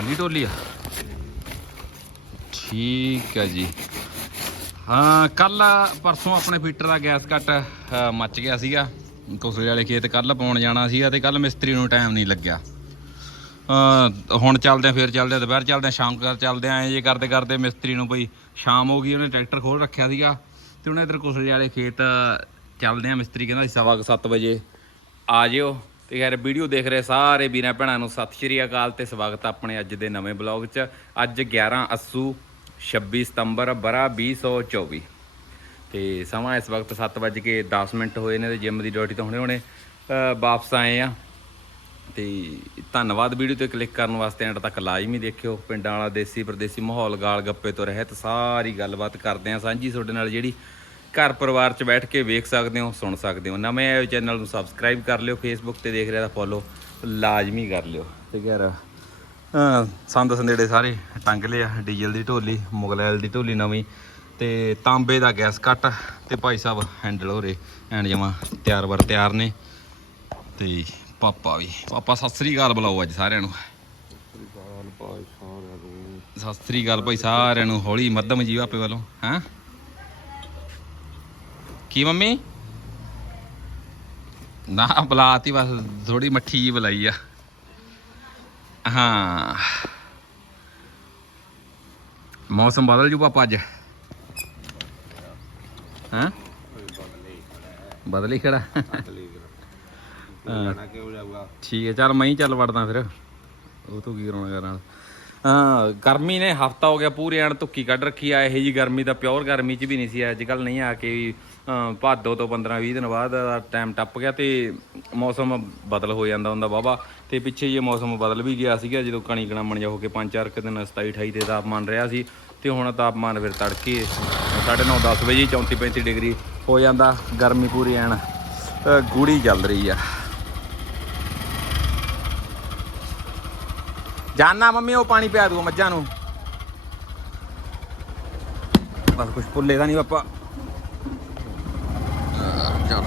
ਖਾਲੀ ਢੋਲੀ ਆ? ਠੀਕ ਹੈ ਜੀ। ਹਾਂ ਕੱਲ ਪਰਸੋਂ ਆਪਣੇ ਫੀਟਰ ਦਾ ਗੈਸ ਕੱਟ ਮੱਚ ਗਿਆ ਸੀਗਾ। ਕੋਸਲੇ ਵਾਲੇ ਖੇਤ ਕੱਲ ਪਾਉਣ ਜਾਣਾ ਸੀਗਾ ਤੇ ਕੱਲ ਮਿਸਤਰੀ ਨੂੰ ਟਾਈਮ ਨਹੀਂ ਲੱਗਿਆ। ਹੁਣ ਚੱਲਦੇ ਆ, ਫਿਰ ਚੱਲਦੇ ਆ, ਦੁਪਹਿਰ ਚੱਲਦੇ ਆ, ਸ਼ਾਮ ਕਰ ਚੱਲਦੇ ਆ ਜੇ ਕਰਦੇ ਕਰਦੇ ਮਿਸਤਰੀ ਨੂੰ ਬਈ ਸ਼ਾਮ ਹੋ ਗਈ, ਉਹਨੇ ਟਰੈਕਟਰ ਖੋਲ ਰੱਖਿਆ ਸੀਗਾ ਤੇ ਉਹਨੇ ਇਧਰ ਕੋਸਲੇ ਵਾਲੇ ਖੇਤ ਚੱਲਦੇ ਆ, ਮਿਸਤਰੀ ਕਹਿੰਦਾ ਸੀ ਸਵਾ ਕੁ ਸੱਤ ਵਜੇ ਆ ਜਿਓ। ਤੇ ਯਾਰ ਵੀਡੀਓ ਦੇਖ ਰਹੇ ਸਾਰੇ ਵੀਰਾਂ ਭੈਣਾਂ ਨੂੰ ਸਤਿ ਸ਼੍ਰੀ ਅਕਾਲ ਤੇ ਸਵਾਗਤ ਆਪਣੇ ਅੱਜ ਦੇ ਨਵੇਂ ਬਲੌਗ 'ਚ। ਅੱਜ 11 ਅੱਸੂ 26 ਸਤੰਬਰ, ਬਰਾ 2024 ਤੇ ਸਮਾਂ ਇਸ ਵਕਤ 7:10 ਮਿੰਟ ਹੋਏ ਨੇ ਤੇ ਜਿਮ ਦੀ ਡਿਊਟੀ ਤੋਂ ਹੁਣੇ ਹੁਣੇ ਵਾਪਸ ਆਏ ਆ। ਤੇ ਧੰਨਵਾਦ ਵੀਡੀਓ ਤੇ ਕਲਿੱਕ ਕਰਨ ਵਾਸਤੇ, ਐਂਡ ਤੱਕ ਲਾਜ਼ਮੀ ਦੇਖਿਓ। ਪਿੰਡਾਂ ਵਾਲਾ ਦੇਸੀ ਪਰਦੇਸੀ ਮਾਹੌਲ ਗਾਲ ਗੱਪੇ ਤੋਂ ਰਹਿਤ ਸਾਰੀ ਗੱਲਬਾਤ ਕਰਦੇ ਆ। ਸਾਂਝੀ ਤੁਹਾਡੇ ਨਾਲ ਜਿਹੜੀ ਘਰ ਪਰਿਵਾਰ 'ਚ ਬੈਠ ਕੇ ਵੇਖ ਸਕਦੇ ਹੋ ਸੁਣ ਸਕਦੇ ਹੋ। ਨਵੇਂ ਆਏ ਚੈਨਲ ਨੂੰ ਸਬਸਕ੍ਰਾਈਬ ਕਰ ਲਿਓ ਫੇਸਬੁੱਕ ਤੇ ਦੇਖ ਰਿਹਾ ਤਾਂ ਫੋਲੋ ਲਾਜ਼ਮੀ ਕਰ ਲਿਓ। ਤੇ ਯਾਰ? ਸੰਦ ਸੰਦੇੜੇ ਸਾਰੇ ਟੰਗ ਲਿਆ ਡੀਜ਼ਲ ਦੀ ਢੋਲੀ ਮੁਗਲੈਲ ਦੀ ਢੋਲੀ ਨਵੀਂ ਤੇ ਤਾਂਬੇ ਦਾ ਗੈਸ ਕੱਟ ਤੇ ਭਾਈ ਸਾਹਿਬ ਹੈਂਡਲ ਹੋ ਰੇ ਐਂਡ ਜਮਾ ਤਿਆਰ ਬਰ ਤਿਆਰ ਨੇ। ਤੇ ਪਾਪਾ ਵੀ ਪਾਪਾ ਸਤਿ ਸ੍ਰੀ ਅਕਾਲ ਬੁਲਾਓ ਅੱਜ ਸਾਰਿਆਂ ਨੂੰ। ਸਤਿ ਸ੍ਰੀ ਅਕਾਲ ਭਾਈ ਸਾਰਿਆਂ ਨੂੰ ਹੌਲੀ ਮੱਧਮ ਜੀ ਆਪੇ ਵੱਲੋਂ ਹੈਂ? ਕੀ ਮੰਮੀ? ਨਾ, ਬੁਲਾਤੀ ਬਸ ਥੋੜੀ ਮੱਠੀ ਜੀ ਬੁਲਾਈ ਆ। ਹਾਂ। ਮੌਸਮ ਬਦਲ ਜੂ ਪਾਪਾ ਅੱਜ। ਹਾਂ? ਬਦਲੀ ਖੜਾ। ਠੀਕ ਹੈ, ਚੱਲ ਮੈਂ ਹੀ ਚੱਲ ਵੜਦਾ ਫਿਰ। ਉਹ ਤੋਂ ਕੀ ਕਰਾਉਣਾ ਕਰਾਂ ਹਾਂ ਗਰਮੀ ਨੇ ਹਫਤਾ ਹੋ ਗਿਆ ਪੂਰੇ ਐਨ ਧੁੱਕੀ ਕੱਢ ਰੱਖੀ ਆ ਇਹੋ ਜੀ ਗਰਮੀ ਤਾਂ ਪਿਓਰ ਗਰਮੀ ਚ ਵੀ ਨਹੀਂ ਸੀ ਅੱਜ ਕੱਲ ਨਹੀਂ ਆ ਕੇ ਵੀ ਅਹ, ਭਾਦੋ ਤੋਂ 15 20 ਦਿਨ ਬਾਅਦ ਟਾਈਮ ਟੱਪ ਗਿਆ ਤੇ ਮੌਸਮ ਬਦਲ ਹੋ ਜਾਂਦਾ ਹੁੰਦਾ ਬਾਬਾ ਤੇ ਪਿੱਛੇ ਜੇ ਮੌਸਮ ਬਦਲ ਵੀ ਗਿਆ ਸੀਗਾ ਜਦੋਂ ਕਣੀ ਕਣਾਮਣ ਜਾ ਹੋ ਕੇ 5-4 ਕੁ ਦਿਨ 27 28 ਤੇ ਤਾਪਮਾਨ ਰਿਹਾ ਸੀ ਤੇ ਹੁਣ ਤਾਪਮਾਨ ਫਿਰ ਤੜਕੇ 9:30 10 ਵਜੇ 34 35 ਡਿਗਰੀ ਹੋ ਜਾਂਦਾ ਗਰਮੀ ਪੂਰੀ ਐਨ ਅਹ, ਗੂੜੀ ਚੱਲ ਰਹੀ ਆ। ਜਾਨਾ ਮੰਮੀ, ਉਹ ਪਾਣੀ ਪਿਆ ਦੂ ਮੱਝਾਂ ਨੂੰ। ਬਸ ਕੁਝ ਭੁੱਲੇ ਦਾ ਨਹੀਂ ਪਾਪਾ। ਅਹ ਚੱਲ,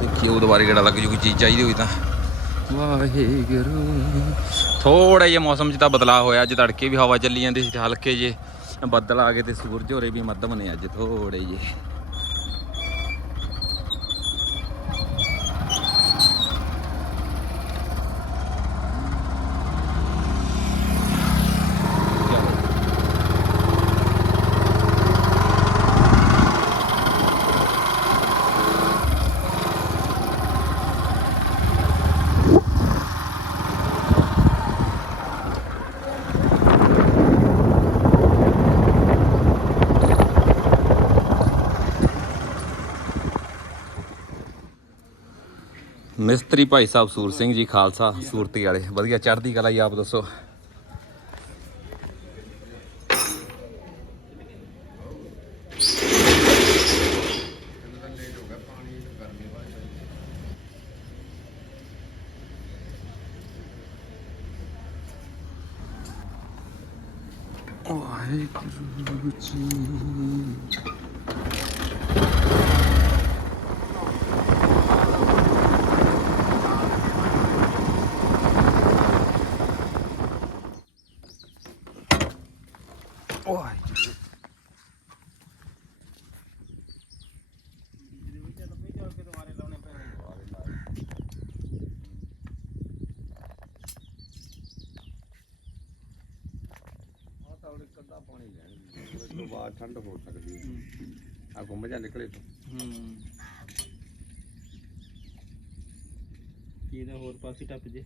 ਦੇਖੀਏ ਉਹ ਦੁਬਾਰੇ ਗੇੜਾ ਲੱਗ ਜੂ ਚੀਜ਼ ਚਾਹੀਦੀ ਹੋਈ ਤਾਂ। ਵਾਹਿਗੁਰੂ। ਥੋੜਾ ਜਿਹਾ ਮੌਸਮ 'ਚ ਤਾਂ ਬਦਲਾਅ ਹੋਇਆ, ਅੱਜ ਤੜਕੇ ਵੀ ਹਵਾ ਚੱਲੀ ਜਾਂਦੀ ਸੀ ਹਲਕੇ ਜੇ ਬੱਦਲ ਆ ਗਏ ਤੇ ਸੂਰਜ ਹੋਰੇ ਵੀ ਮੱਧਮ ਨੇ ਅੱਜ ਥੋੜੇ ਜਿਹੇ ਚਲੋ ਮਿਸਤਰੀ ਭਾਈ ਸਾਹਿਬ ਸੂਰ ਸਿੰਘ ਜੀ, ਖਾਲਸਾ, ਸੂਰਤੀ ਵਾਲੇ। ਵਧੀਆ, ਚੜ੍ਹਦੀ ਕਲਾ ਜੀ ਆਪ, ਦੱਸੋ। ਵਾਹਿਗੁਰੂ ਜੀ ਓਏ ਤੋਂ ਬਾਅਦ ਠੰਡ ਹੋ ਸਕਦੀ ਹੈ ਆ ਗੁੰਮ ਜਾ ਨਿਕਲੇ ਤੋਂ। ਹੂੰ। ਕੀ ਇਹਦਾ ਹੋਰ ਪਾਸੇ ਟੱਪ ਜੇ।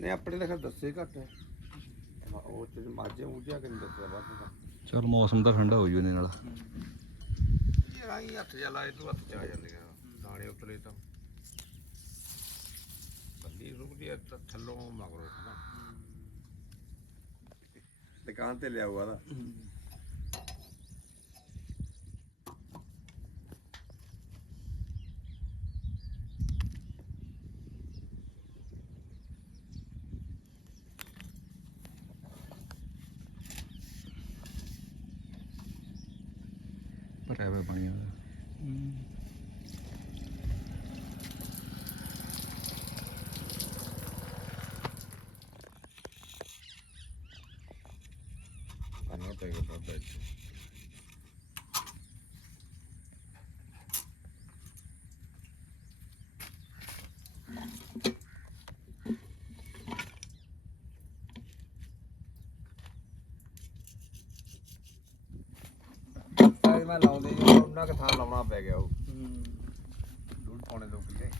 ਨਹੀਂ ਆਪਣੇ ਤਾਂ ਖੈਰ ਦੱਸੇ ਘੱਟ ਹੈ। ਉਹ ਤੇ ਮਾਝੇ ਮੂਝਿਆ ਕਿ ਨਹੀਂ ਦੱਸਿਆ ਵੱਧ ਦਾ ਚਲ ਮੌਸਮ ਤਾਂ ਠੰਡਾ ਹੋ ਜੂ ਇਹਦੇ ਨਾਲ। ਇਹ ਆਈ ਹੱਥ ਜਾ ਲਾਏ ਤੂੰ ਹੱਥ ਚ ਆ ਜਾਂਦੇ ਆ। ਦਾਣੇ ਉਤਲੇ ਤਾਂ। ਬੱਲੀ ਰੁਕਦੀ ਹੈ ਤਾਂ ਥੱਲੋਂ ਮਗਰੋਂ। ਨਾ ਦੁਕਾਨ ਤੇ ਲਿਆ ਹੋਇਆ ਦਾ ਹੋਇਆ ਪਾਣੀ ਉਹਦਾ ਬੈਠ ਸਾਈ ਮੈਂ ਲਾਉਂਦੇ ਜੀ ਉਹਨਾਂ ਕਿ ਥਾਂ ਲਾਉਣਾ ਪੈ ਗਿਆ ਉਹ। ਹੂੰ। ਡੂਢ ਪੌਣੇ ਦੋ ਕਿੱਲੇ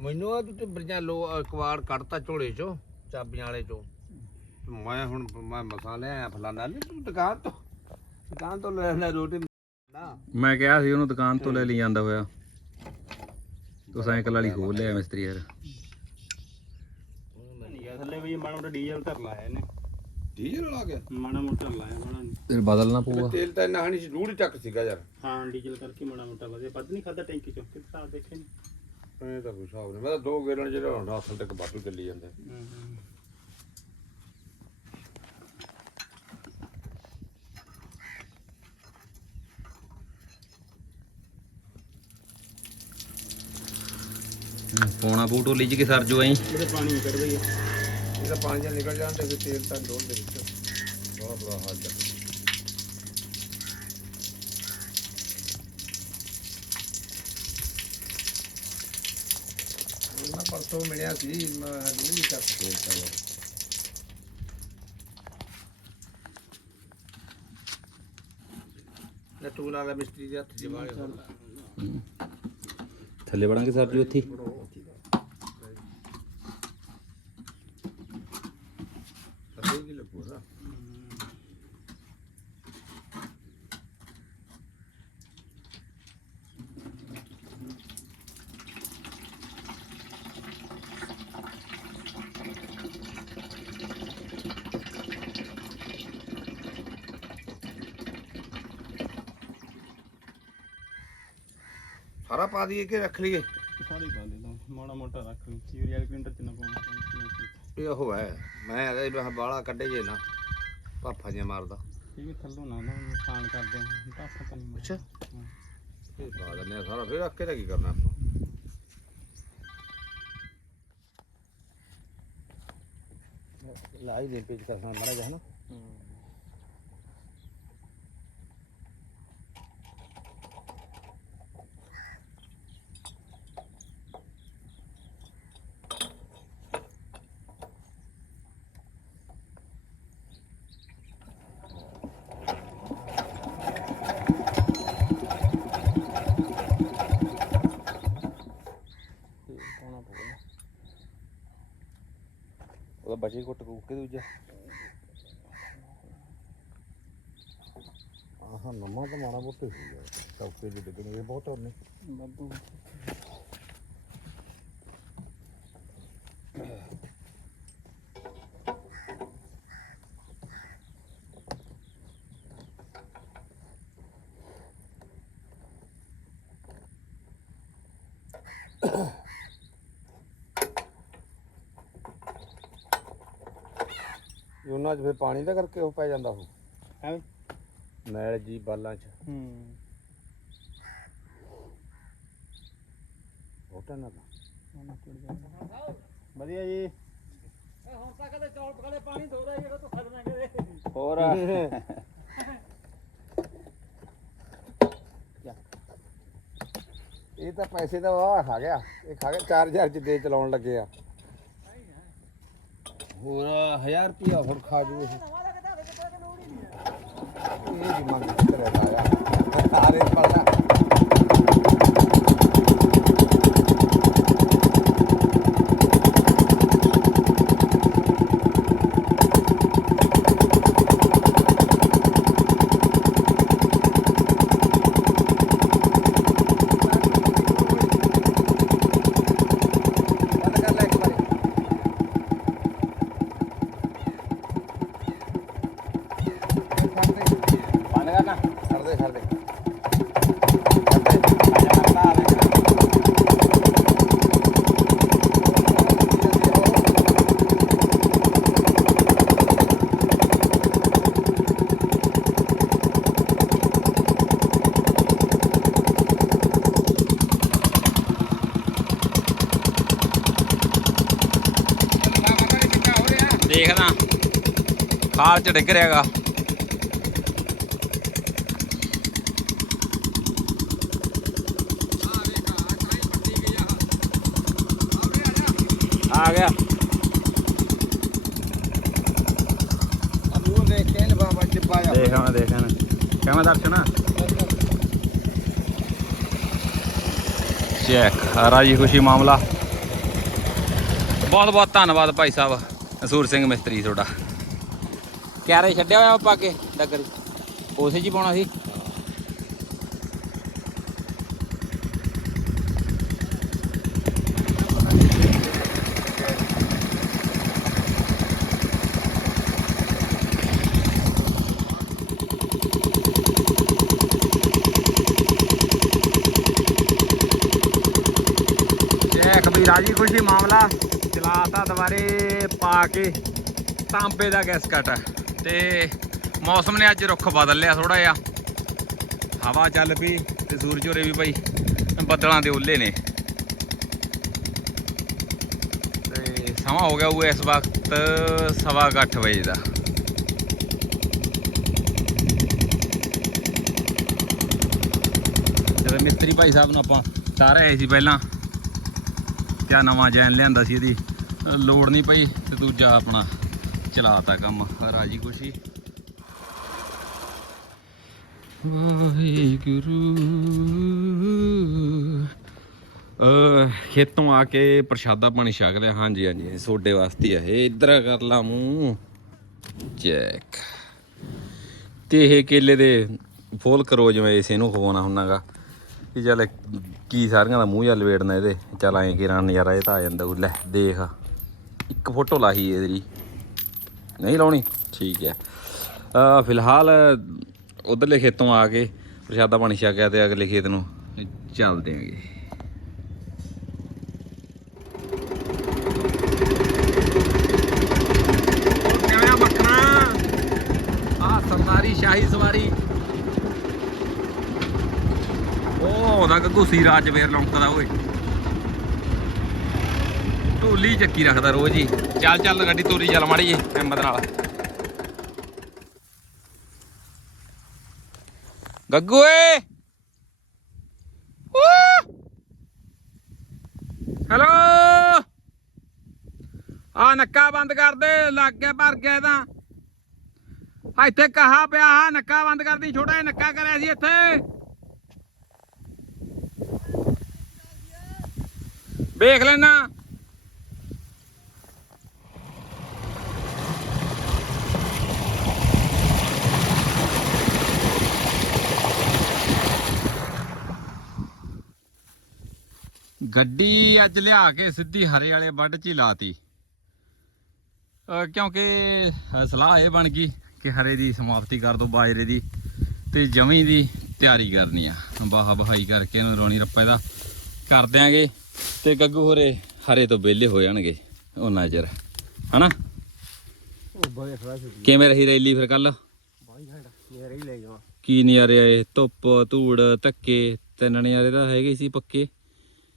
ਮੈਨੂੰ ਆ ਤੂੰ ਬਰਜਾ ਲੋ ਕਵਾੜ ਕੱਢਤਾ ਝੋਲੇ ਚੋਂ ਚਾਬੀਆਂ ਵਾਲੇ ਚੋਂ। ਮੈਂ ਹੁਣ ਮੈਂ ਮਸਾਲੇ ਆਇਆ ਫਲਾਣਾ ਨਹੀਂ ਤੂੰ ਦੁਕਾਨ ਤੋਂ। ਦੁਕਾਨ ਤੋਂ ਲੈ ਲੈ ਰੋਟੀ। ਨਾ। ਮੈਂ ਕਿਹਾ ਸੀ ਉਹਨੂੰ ਦੁਕਾਨ ਤੋਂ ਲੈ ਲਈ ਜਾਂਦਾ ਹੋਇਆ। ਤੂੰ ਸਾਈਕਲ ਵਾਲੀ ਖੋਲ ਲਿਆ ਮਿਸਤਰੀ ਯਾਰ। ਯਾ ਥੱਲੇ ਵੀ ਮਾੜਾ ਮੋਟਾ ਡੀਜ਼ਲ ਧਰ ਲਾਇਆ ਇਹਨੇ। ਡੀਜ਼ਲ ਲਾ ਗਿਆ? ਮਾੜਾ ਮੋਟਾ ਲਾਇਆ ਮਾੜਾ ਨੀ। ਫਿਰ ਬਦਲਣਾ ਪਊਗਾ। ਤੇਲ ਤਾਂ ਇੰਨਾ ਹਣੀ ਸੀ ਡੂਢ ਚੱਕ ਸੀਗਾ ਯਾਰ। ਹਾਂ ਡੀਜ਼ਲ ਕਰਕੇ ਮਾੜਾ ਮੋਟਾ ਵਧਿਆ। ਵੱਧ ਨਹੀਂ ਖਾਦਾ ਟੈਂਕੀ ਚੋਂ ਕਿ ਸਾਹ ਦੇਖੇ ਨਹੀਂ ਇਹ ਤਾਂ ਕੋਈ ਹਿਸਾਬ ਨਹੀਂ ਮੈਂ ਤਾਂ ਦੋ ਗੇੜਨ ਜਿਹੜੇ ਤੱਕ ਬਾਟੂ ਚੱਲੀ ਜਾਂਦੇ। ਹੂੰ। ਪੌਣਾ ਪੂ ਢੋਲੀ ਚ ਕਿ ਸਰ ਜੋ ਐਂ? ਇਹਦੇ ਪਾਣੀ ਨਹੀਂ ਕੱਢ ਰਹੀ ਇਹਦਾ ਪਾਣੀ ਜਿਹਾ ਨਿਕਲ ਜਾਂਦਾ ਫਿਰ ਤੇਲ ਤਾਂ ਡੋਲ ਦੇ ਵਿੱਚ। ਬਹੁਤ ਬੁਰਾ ਹਾਲ ਚੱਲ ਮੈਂ ਪਰਸੋਂ ਮਿਲਿਆ ਸੀ ਮੈਂ ਨਹੀਂ ਚੱਕ ਤੇਲ ਤਾਂ ਯਾਰ। ਇਹ ਟੂਲ ਵਾਲਾ ਮਿਸਤਰੀ ਦੇ ਹੱਥ ਜਵਾਲੇ ਥੱਲੇ ਵੜਾਂਗੇ ਸਰ ਜੋ ਇੱਥੇ ਅੱਧੇ ਕੀ ਲੱਗੂ ਨਾ ਸਾਰਾ ਪਾ ਦਈਏ ਕਿ ਰੱਖ ਲਈਏ? ਸਾਰੇ ਪਾ ਦੇ ਦੋ ਮਾੜਾ ਮੋਟਾ ਰੱਖ ਲਈ। ਚੀਰੀ ਵਾਲੇ ਪ੍ਰਿੰਟਰ ਚ ਨਾ ਪਾਉਣਾ ਇਹ ਉਹ ਹੈ ਮੈਂ ਇਹਦਾ ਬਾਲਾ ਕੱਢੇ ਜੇ ਨਾ ਪਾਪਾ ਜਿਹਾ ਮਾਰਦਾ। ਇਹ ਵੀ ਥੱਲੋਂ ਨਾ ਨਾ ਨੁਕਸਾਨ ਕਰਦੇ ਹਾਂ ਤਾਂ ਪਤਾ ਨਹੀਂ ਅੱਛਾ। ਇਹ ਪਾ ਦਿੰਦੇ ਆ ਸਾਰਾ ਫਿਰ ਰੱਖ ਕੇ ਤਾਂ ਕੀ ਕਰਨਾ ਆਪਾਂ? ਲਾਈ ਦੇ ਪੇਜ ਕਰਨਾ ਮੜਾ ਜਾ ਨਾ ਤੇ ਪਾਉਣਾ ਪਊਗਾ ਉਹਦਾ ਬਚੇ ਕੁੱਟ ਕੁੱਟ ਕੇ ਦੂਜਾ। ਆਹ ਨਮਾ ਤਾਂ ਮਾੜਾ ਬੋਤੇ ਹੋ ਗਿਆ ਚੌਕੇ ਦੇ ਡਿੱਗਣੇ ਇਹ ਬਹੁਤ ਹੋਣੇ ਵਾਧੂ। ਉਹਨਾਂ 'ਚ ਫਿਰ ਪਾਣੀ ਦਾ ਕਰਕੇ ਉਹ ਪੈ ਜਾਂਦਾ ਉਹ। ਹੈ? ਮੈਲ ਜੀ ਬਾਲਾਂ 'ਚ। ਹੂੰ। ਹੋਟਾ ਨਾ ਉਹਨਾਂ ਕੋਲ ਜਾ ਵਧੀਆ ਜੀ। ਹੋਰ। ਇਹ ਤਾਂ ਪੈਸੇ ਦਾ ਵਾਹ ਖਾ ਗਿਆ। ਇਹ ਖਾ ਗਿਆ। 4000 ਚ ਦੇ ਚਲਾਉਣ ਲੱਗੇ ਆ। ਹੋਰ 1000 ਰੁਪਿਆ ਹੁਣ ਖਾ ਜੂ ਇਹ। ਇਹ ਜੀ ਮੰਗ ਕਿੱਥੇ ਸਾਰੇ ਪੜਦਾ ਬੰਦ ਕਰ ਲੈ ਇੱਕ ਵਾਰੀ ਬੰਦ ਕਰਨਾ ਛੱਡ ਦੇ ਛੱਡ ਦੇ ਦੇਖਦਾ। ਖਾਲ ਚ ਡਿੱਗ ਰਿਹਾਗਾ। ਆ ਗਿਆ। ਅਮੂਲ ਦੇਖ ਕੇ ਨੇ ਬਾਬਾ ਚਿੱਪਾ ਦੇਖਾਂ ਦੇਖਾਂ ਕਿਵੇਂ ਦਰਸ਼ਨ? ਚੈੱਕ। ਰਾਜੀ ਖੁਸ਼ੀ ਮਾਮਲਾ। ਬਹੁਤ ਬਹੁਤ ਧੰਨਵਾਦ ਭਾਈ ਸਾਹਿਬ। ਅਸੂਰ ਸਿੰਘ ਮਿਸਤਰੀ ਤੁਹਾਡਾ। ਕਿਆਰੇ ਛੱਡਿਆ ਹੋਇਆ ਪਾ ਕੇ ਡੱਗਰ ਉਸੇ ਚ ਹੀ ਪਾਉਣਾ ਸੀ। ਰਾਜੀ ਖੁਸ਼ੀ ਮਾਮਲਾ। ਚਲਾਤਾ ਦੁਬਾਰੇ। ਪਾ ਕੇ ਤਾਂਬੇ ਦਾ ਗੈਸ ਕੱਟ ਤੇ ਮੌਸਮ ਨੇ ਅੱਜ ਰੁੱਖ ਬਦਲ ਲਿਆ ਥੋੜਾ ਜਿਹਾ। ਹਵਾ ਚੱਲ ਪਈ ਤੇ ਸੂਰਜ ਹੋਰੇ ਵੀ ਭਾਈ ਬੱਦਲਾਂ ਦੇ ਉੱਲੇ ਨੇ। ਤੇ ਸਮਾਂ ਹੋ ਗਿਆ ਉਹ ਇਸ ਵਕਤ ਸਵਾ ਕੁ ਅੱਠ ਵਜੇ ਦਾ। ਜਦੋਂ ਮਿਸਤਰੀ ਭਾਈ ਸਾਹਿਬ ਨੂੰ ਆਪਾਂ ਤਾਰੇ ਆਏ ਸੀ ਪਹਿਲਾਂ। ਕਿਆ ਨਵਾਂ ਜੈਨ ਲਿਆਂਦਾ ਸੀ ਇਹਦੀ। ਲੋੜ ਨਹੀਂ ਪਈ। ਤੇ ਦੂਜਾ ਆਪਣਾ ਚਲਾਤਾ ਕੰਮ, ਰਾਜੀ ਖੁਸ਼ੀ। ਵਾਹਿਗੁਰੂ। ਅ ਖੇਤੋਂ ਆ ਕੇ ਪ੍ਰਸ਼ਾਦਾ ਪਾਣੀ ਛਕ ਲਿਆ। ਹਾਂਜੀ ਹਾਂਜੀ ਸੋਡੇ ਵਾਸਤੇ ਆ। ਇਹ ਇੱਧਰ ਕਰ ਲਾ ਮੂੰਹ। ਚੈੱਕ। ਤੇ ਇਹ ਕੇਲੇ ਦੇ ਫੋਲ ਕਰੋ, ਜਿਵੇਂ ਇਸੇ ਨੂੰ ਖਵਾਉਣਾ ਹੁੰਨਾਗਾ। ਕਿ ਚੱਲ, ਕੀ ਸਾਰੀਆਂ ਦਾ ਮੂੰਹ ਜਾਂ ਲਵੇੜਨਾ ਇਹਦੇ। ਚੱਲ ਐਂ ਕਿਰਾਂ ਨਜ਼ਾਰਾ ਇਹ ਤਾਂ ਆ ਜਾਂਦਾ। ਉਹ ਲੈ, ਦੇਖ। ਇੱਕ ਫੋਟੋ ਲਾਹੀ ਇਹਦੀ। ਨਹੀਂ ਲਾਉਣੀ? ਠੀਕ ਹੈ। ਫਿਲਹਾਲ ਉਧਰਲੇ ਖੇਤੋਂ ਆ ਕੇ ਪ੍ਰਸ਼ਾਦਾ ਪਾਣੀ ਛਕਿਆ ਤੇ ਅਗਲੇ ਖੇਤ ਨੂੰ ਚੱਲਦੇ ਆਂਗੇ ਕਿਵੇਂ ਸ਼ਾਹੀ ਸਵਾਰੀ। ਉਹ ਉਹਦਾ ਗੱਗੂ ਸੀ ਰਾਜ ਵੇਰ ਲੌਂਕਦਾ ਓਏ। ਢੋਲੀ ਚੱਕੀ ਰੱਖਦਾ ਰੋਜ਼ ਹੀ। ਚੱਲ ਚੱਲ ਗੱਡੀ ਤੋਰੀ ਚੱਲ ਮਾੜੀ ਜੀ ਹਿੰਮਤ ਨਾਲ। ਗੱਗੂ ਏ ਹੈਲੋ! ਆ ਨੱਕਾ ਬੰਦ ਕਰ ਦੇ, ਲੱਗ ਗਿਆ, ਭਰ ਗਿਆ ਤਾਂ ਆ ਇੱਥੇ ਕਹਾ ਪਿਆ ਆ ਨੱਕਾ ਬੰਦ ਕਰਦੀ ਛੋਟਾ ਜਿਹਾ ਨੱਕਾ ਕਰਿਆ ਸੀ ਇੱਥੇ। ਵੇਖ ਲੈਣਾ। ਗੱਡੀ ਅੱਜ ਲਿਆ ਕੇ ਸਿੱਧੀ ਹਰੇ ਵਾਲੇ ਵੱਢ ਚ ਹੀ ਲਾਤੀ। ਕਿਉਂਕਿ ਸਲਾਹ ਇਹ ਬਣ ਗਈ ਕਿ ਹਰੇ ਦੀ ਸਮਾਪਤੀ ਕਰ ਦੋ ਬਾਜਰੇ ਦੀ ਤੇ ਜਮੀ ਦੀ ਤਿਆਰੀ ਕਰਨੀ ਆ। ਬਾਹਾ ਬਹਾਈ ਕਰਕੇ ਇਹਨੂੰ ਰੋਣੀ ਰੱਪਾ ਇਹਦਾ ਕਰ ਦਿਆਂਗੇ ਤੇ ਗੱਗੂ ਹੋਰੇ ਹਰੇ ਤੋਂ ਵਿਹਲੇ ਹੋ ਜਾਣਗੇ ਉਹਨਾਂ ਚਿਰ। ਹਨਾ? ਕਿਵੇਂ ਰਹੀ ਰੈਲੀ ਫਿਰ ਕੱਲ ਕੀ ਨਜ਼ਾਰੇ ਆਏ ਧੁੱਪ ਧੂੜ ਧੱਕੇ ਤਿੰਨ ਨਜ਼ਾਰੇ ਤਾਂ ਹੈਗੇ ਸੀ ਪੱਕੇ।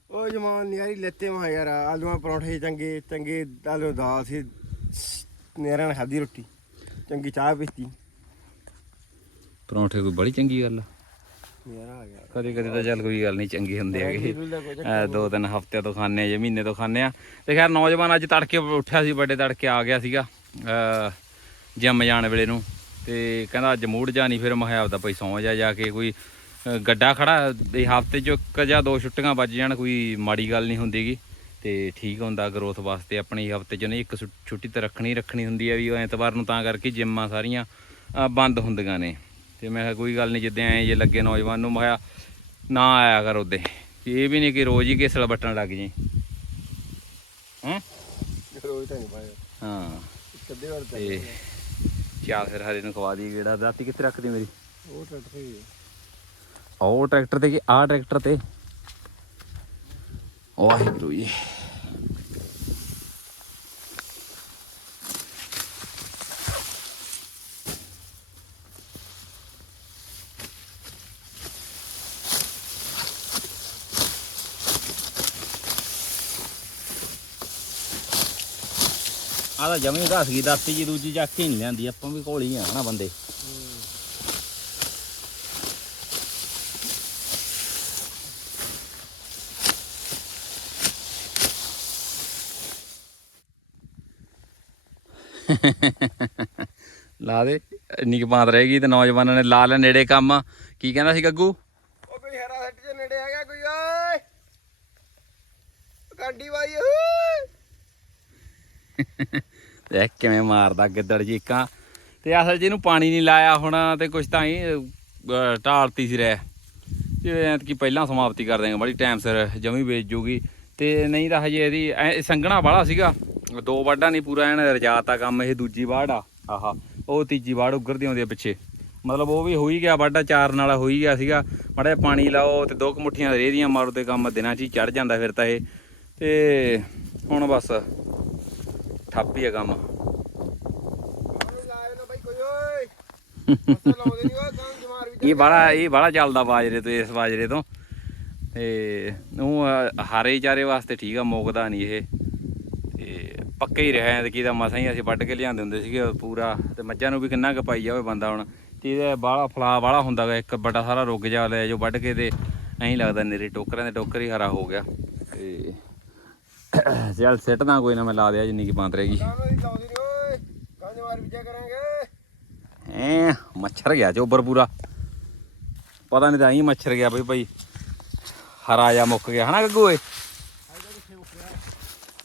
ਉਹ ਜਮਾਨ ਯਾਰੀ ਲੈਤੇ ਮਾ ਯਾਰ ਆਲੂਆਂ ਪਰੌਂਠੇ ਚੰਗੇ ਚੰਗੇ ਆਲੂ ਦਾਲ ਸੀ ਨੇਰਾਂ ਨੇ ਖਾਧੀ ਰੋਟੀ ਚੰਗੀ ਚਾਹ ਪੀਤੀ। ਪਰੌਂਠੇ ਕੋਈ ਬੜੀ ਚੰਗੀ ਗੱਲ ਆ। ਕਦੇ ਕਦੇ ਤਾਂ ਚੱਲ ਕੋਈ ਗੱਲ ਨਹੀਂ ਚੰਗੀ ਹੁੰਦੇ ਹੈਗੇ। ਦੋ ਤਿੰਨ ਹਫ਼ਤਿਆਂ ਤੋਂ ਖਾਣੇ ਆ ਜਾਂ ਮਹੀਨੇ ਤੋਂ ਖਾਣੇ ਆ। ਤੇ ਖੈਰ ਨੌਜਵਾਨ ਅੱਜ ਤੜਕੇ ਉੱਠਿਆ ਸੀ ਵੱਡੇ ਤੜਕੇ ਆ ਗਿਆ ਸੀਗਾ ਜਿੰਮ ਜਾਣ ਵੇਲੇ ਨੂੰ। ਤੇ ਕਹਿੰਦਾ ਅੱਜ ਮੂਡ ਜਾ ਨਹੀਂ ਫਿਰ ਮੈਂ ਆਪਦਾ ਭਾਈ ਸੌਂ ਜਾ ਜਾ ਕੇ ਕੋਈ ਗੱਡਾ ਖੜਾ ਇਹ ਹਫ਼ਤੇ ਚ ਇੱਕ ਜਾਂ ਦੋ ਛੁੱਟੀਆਂ ਵੱਜ ਜਾਣ ਕੋਈ ਮਾੜੀ ਗੱਲ ਨਹੀਂ ਹੁੰਦੀਗੀ। ਤੇ ਠੀਕ ਹੁੰਦਾ ਗਰੋਥ ਵਾਸਤੇ ਆਪਣੀ ਹਫ਼ਤੇ ਚ ਨਹੀਂ ਇੱਕ ਛੁੱਟੀ ਤਾਂ ਰੱਖਣੀ ਰੱਖਣੀ ਹੁੰਦੀ ਆ ਵੀ ਐਤਵਾਰ ਨੂੰ ਤਾਂ ਕਰਕੇ ਜਿੰਮਾਂ ਸਾਰੀਆਂ ਬੰਦ ਹੁੰਦੀਆਂ ਨੇ। ਤੇ ਮੈਂ ਕਿਹਾ ਕੋਈ ਗੱਲ ਨਹੀਂ ਜਿੱਦਾਂ ਐ ਜੇ ਲੱਗੇ ਨੌਜਵਾਨ ਨੂੰ ਮੈਂ ਕਿਹਾ ਨਾ ਆਇਆ ਕਰ ਉਹਦੇ। ਇਹ ਵੀ ਨਹੀਂ ਕਿ ਰੋਜ਼ ਹੀ ਘੇਸਲ ਵੱਟਣ ਲੱਗ ਜੀ ਹੈਂ? ਰੋਜ਼ ਤਾਂ ਨਹੀਂ ਪਾਇਆ। ਹਾਂ। ਕਦੇ ਵਾਰ ਤਾਂ ਚੱਲ ਫਿਰ ਹਰੇ ਨੂੰ ਖਵਾ ਦੀ ਗੇੜਾ। ਦਾਤੀ ਕਿੱਥੇ ਰੱਖਦੀ ਮੇਰੀ? ਉਹ ਟੱਟ ਹੀ ਉਹ ਟਰੈਕਟਰ ਤੇ ਕਿ, ਆਹ ਟਰੈਕਟਰ ਤੇ। ਵਾਹਿਗੁਰੂ ਜੀ। ਆ ਤਾਂ ਜਮੀ ਦੱਸ ਗਈ ਦਾਤੀ ਜੀ ਦੂਜੀ ਚੱਕ ਕੇ ਨਹੀਂ ਲਿਆਂਦੀ, ਆਪਾਂ ਵੀ ਕੋਲ ਹੀ ਆ ਨਾ ਬੰਦੇ। ਲਾ ਦੇ ਇੰਨੀ ਕੁ ਬਾਤ ਰਹੇਗੀ ਤੇ ਨੌਜਵਾਨਾਂ ਨੇ ਲਾ ਲੈ ਨੇੜੇ ਕੰਮ। ਕੀ ਕਹਿੰਦਾ ਸੀ ਗੱਗੂ? ਉਹ ਕੋਈ ਹਰਾ ਹੱਟ ਦੇ ਨੇੜੇ ਆ ਗਿਆ ਕੋਈ ਓਏ! ਕਾਂਡੀ ਵਾਈ ਓਏ! ਦੇਖ ਕਿਵੇਂ ਮਾਰਦਾ ਗਿੱਦੜ ਚੀਕਾਂ ਤੇ ਅਸਲ 'ਚ ਇਹਨੂੰ ਪਾਣੀ ਨਹੀਂ ਲਾਇਆ ਹੁਣ ਤੇ ਕੁਛ ਤਾਂ ਹੀ ਢਾਲਤੀ ਸੀ ਰਹਿ। ਜੇ ਕਿ ਪਹਿਲਾਂ ਸਮਾਪਤੀ ਕਰ ਦੇਂਗੇ ਬੜੀ ਟਾਈਮ ਸਿਰ ਜਮੀ ਵੇਚ ਜੂਗੀ। ਤੇ ਨਹੀਂ ਤਾਂ ਹਜੇ ਇਹਦੀ ਸੰਘਣਾ ਵਾਲਾ ਸੀਗਾ। ਦੋ ਵਾਢਾਂ ਨਹੀਂ ਪੂਰਾ ਐਨ ਰਜਾਤਾ ਕੰਮ ਇਹ ਦੂਜੀ ਵਾਢ ਆ। ਆਹਾ। ਉਹ ਤੀਜੀ ਵਾੜ ਉੱਗਰਦੀ ਆਉਂਦੀ ਆ ਪਿੱਛੇ। ਮਤਲਬ ਉਹ ਵੀ ਹੋਈ ਗਿਆ, ਵਾਢਾ ਚਾਰ ਨਾਲ ਹੋਈ ਗਿਆ ਸੀਗਾ। ਮਾੜਾ ਪਾਣੀ ਲਾਓ ਤੇ ਦੋ ਕੁ ਮੁੱਠੀਆਂ ਰੇਹ ਦੀਆਂ ਮਾਰੋ ਤੇ ਕੰਮ ਦਿਨਾਂ 'ਚ ਹੀ ਚੜ ਜਾਂਦਾ ਫਿਰ ਤਾਂ ਇਹ। ਤੇ ਹੁਣ ਬਸ ਠੱਪ ਹੀ ਆ ਕੰਮ। ਇਹ ਬੜਾ ਇਹ ਬੜਾ ਚੱਲਦਾ ਬਾਜਰੇ ਤੋਂ, ਇਸ ਬਾਜਰੇ ਤੋਂ। ਤੇ ਉਹ ਹਾਰੇ ਚਾਰੇ ਵਾਸਤੇ ਠੀਕ ਆ, ਮੁੱਕਦਾ ਨਹੀਂ ਇਹ। ਪੱਕੇ ਹੀ ਰਿਹਾ ਤੇ ਕਿਦਾ ਮਸਾਂ ਹੀ ਅਸੀਂ ਵੱਢ ਕੇ ਲਿਆਂਦੇ ਹੁੰਦੇ ਸੀਗੇ ਪੂਰਾ ਤੇ ਮੱਝਾਂ ਨੂੰ ਵੀ ਕਿੰਨਾ ਕੁ ਪਾਈ ਜਾਵੇ ਬੰਦਾ ਹੁਣ। ਤੇ ਇਹਦਾ ਬਾਲਾ ਫਲਾ ਵਾਲਾ ਹੁੰਦਾ ਗਾ ਇੱਕ ਵੱਡਾ ਸਾਰਾ ਰੁੱਗ ਜਾ ਲੈ ਜੋ ਵੱਢ ਕੇ ਤੇ ਐਂ ਲੱਗਦਾ ਨੇਰੇ ਟੋਕਰਾਂ ਦੇ ਟੋਕਰ ਹੀ ਹਰਾ ਹੋ ਗਿਆ। ਤੇ ਚੱਲ ਸਿੱਟਦਾ ਕੋਈ ਨਾ ਮੈਂ ਲਾ ਦਿਆ ਜਿੰਨੀ ਕੀ ਬਾਂਤ ਰਹੇਗੀ ਕਰਾਂਗੇ। ਐ ਮੱਛਰ ਗਿਆ ਚੋਬਰ ਪੂਰਾ। ਪਤਾ ਨਹੀਂ ਤਾਂ ਐਂ ਮੱਛਰ ਗਿਆ ਬਈ ਭਾਈ। ਹਰਾ ਜਾ ਮੁੱਕ ਗਿਆ ਹਨਾ ਗੱਗੂ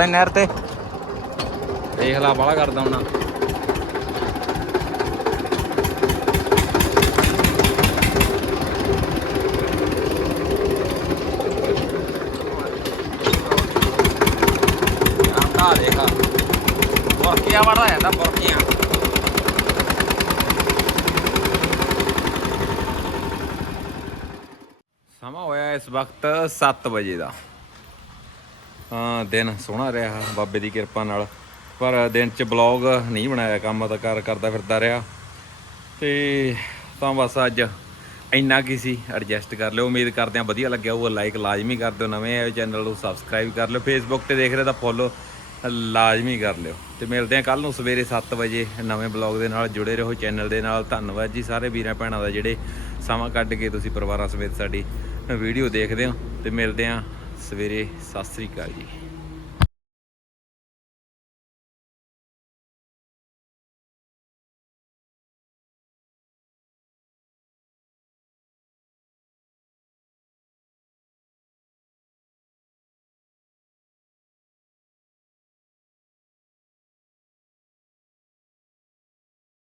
ਨੀ ਨਹਿਰ ਤੇ। ਦੇਖ ਲਾ ਬਾਲਾ ਕਰਦਾ ਹੁਣਾ। ਆਂਦਾ ਦੇਖਾ। ਬੁਰਕੀਆਂ ਵੜਦਾ ਜਾਂਦਾ ਬੁਰਕੀਆਂ। ਸਮਾਂ ਹੋਇਆ ਇਸ ਵਕਤ 7 ਵਜੇ ਦਾ। ਦਿਨ ਸੋਹਣਾ ਰਿਹਾ ਬਾਬੇ ਦੀ ਕਿਰਪਾ ਨਾਲ। ਪਰ ਦਿਨ ਚ ਬਲੌਗ ਨਹੀਂ ਬਣਾਇਆ, ਕੰਮ ਤਾਂ ਕਰ, ਕਰਦਾ ਫਿਰਦਾ ਰਿਹਾ। ਤੇ ਤਾਂ ਬਸ ਅੱਜ ਇੰਨਾ ਕੀ ਸੀ ਐਡਜਸਟ ਕਰ ਲਿਓ। ਉਮੀਦ ਕਰਦੇ ਹਾਂ ਵਧੀਆ ਲੱਗਿਆ ਉਹ ਲਾਈਕ ਲਾਜ਼ਮੀ ਕਰ ਦਿਓ ਨਵੇਂ ਆਏ ਚੈਨਲ ਨੂੰ ਸਬਸਕ੍ਰਾਈਬ ਕਰ ਲਿਓ। ਫੇਸਬੁੱਕ ਤੇ ਦੇਖ ਰਹੇ ਤਾਂ ਫੋਲੋ ਲਾਜ਼ਮੀ ਕਰ ਲਿਓ। ਤੇ ਮਿਲਦੇ ਹਾਂ ਕੱਲ ਨੂੰ ਸਵੇਰੇ 7 ਵਜੇ ਨਵੇਂ ਬਲੌਗ ਦੇ ਨਾਲ। ਜੁੜੇ ਰਹੋ ਚੈਨਲ ਦੇ ਨਾਲ। ਧੰਨਵਾਦ ਜੀ ਸਾਰੇ ਵੀਰਾਂ ਭੈਣਾਂ ਦਾ ਜਿਹੜੇ ਸਮਾਂ ਕੱਢ ਕੇ ਤੁਸੀਂ ਪਰਿਵਾਰਾਂ ਸਮੇਤ ਸਾਡੀ ਵੀਡੀਓ ਦੇਖਦੇ ਹੋ। ਤੇ ਮਿਲਦੇ ਹਾਂ ਸਵੇਰੇ ਸਤਿ ਸ੍ਰੀ ਅਕਾਲ ਜੀ।